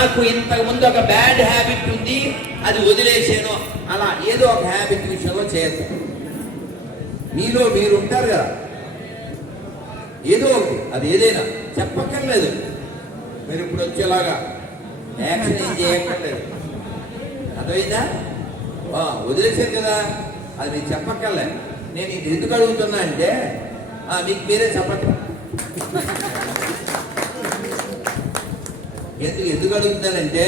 నాకు ఇంతకు ముందు ఒక బ్యాడ్ హ్యాబిట్ ఉంది అది వదిలేసాను. అలా ఏదో ఒక హ్యాబిట్ విషయంలో చేస్తాను మీలో మీరు ఉంటారు కదా. ఏదో ఒకటి అది ఏదైనా చెప్పక్కర్లేదు. మీరు ఇప్పుడు వచ్చేలాగా యాక్షన్ ఏం చేయక్కర్లేదు. అర్థమైందా? వదిలేసారు కదా. అది మీరు చెప్పక్కర్లేదు నేను ఇది ఎందుకు అడుగుతున్నా అంటే మీకు మీరే చెప్పట్లేదు ఎందుకు ఎందుకు అడుగుతున్నానంటే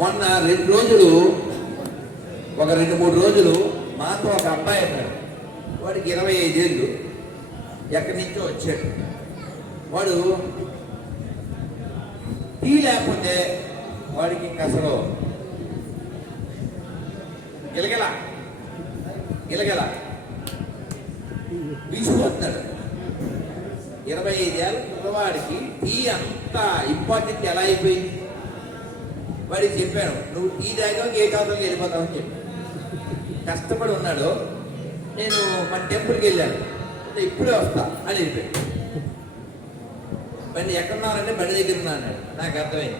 మొన్న రెండు రోజులు ఒక రెండు మూడు రోజులు మాతో ఒక అబ్బాయి అన్నాడు వాడికి ఇరవై ఐదేళ్ళు ఎక్కడి నుంచో వచ్చాడు. వాడు టీ లేకపోతే వాడికి ఇంక అసలు గిలగల గిలగల. విసిపోతున్నాడు ఇరవై ఐదేళ్ళ పిల్లవాడికి టీ అంత ఇంపార్టెంట్ ఎలా అయిపోయింది? వాడికి చెప్పాను నువ్వు టీ తాగావు ఏ కాపులకి వెళ్ళిపోతావు? అని చెప్పి కష్టపడి ఉన్నాడు. నేను మన టెంపుల్కి వెళ్ళాను. అంటే ఇప్పుడే వస్తా అని వెళ్ళిపోయాడు బండి ఎక్కడున్నారంటే బండి దగ్గర ఉన్నా అన్నాడు. నాకు అర్థమైంది.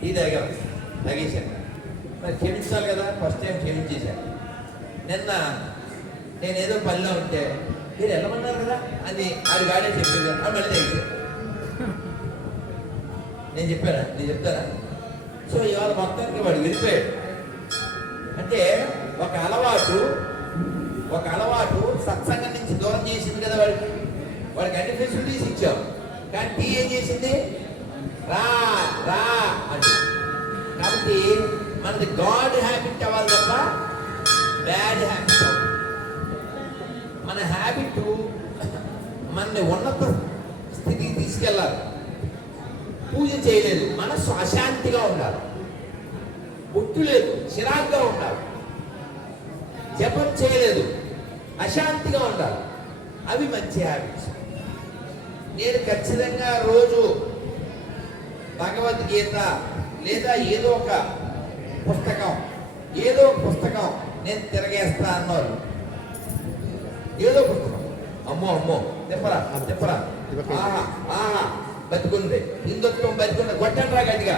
టీ తాగావు తాగేశాను. మరి క్షమించాలి కదా ఫస్ట్ టైం క్షమించేశాను. నిన్న నేను ఏదో పనిలో ఉంటే మీరు వెళ్ళమన్నారు అని ఆడి వాడే చెప్పింది. అది మళ్ళీ తాగేశాడు నేను చెప్పానా? నేను చెప్తారా సో ఇవాళ మొత్తానికి వాడు వెళ్ళిపోయాడు. అంటే ఒక అలవాటు ఒక అలవాటు సత్సంగం నుంచి దూరం చేసింది కదా వాడికి. వాడికి అన్ని ఫెసిలిటీస్ ఇచ్చాం. కానీ టీ ఏం చేసింది? రా రా అని కాబట్టి మనది గాడ్ హ్యాబిట్ అవ్వాలి తప్ప బ్యాడ్ హ్యాబిట్ మన హ్యాబిట్ మనని ఉన్నత స్థితికి తీసుకెళ్ళాలి. పూజ చేయలేదు. మనస్సు అశాంతిగా ఉండాలి. ఒట్టు లేదు. చిరాగ్గా ఉండాలి. జపం చేయలేదు. అశాంతిగా ఉండాలి. అవి మంచి హ్యాబిట్స్ నేను ఖచ్చితంగా రోజు భగవద్గీత లేదా ఏదో ఒక పుస్తకం ఏదో ఒక పుస్తకం నేను తిరగేస్తా అన్నారు. ఏదో పుస్తకం. అమ్మో అమ్మో. ఆహా ఆహా. బతుకుంది. హిందుత్వం బతుకుంది. కొట్టండి రా గట్టిగా.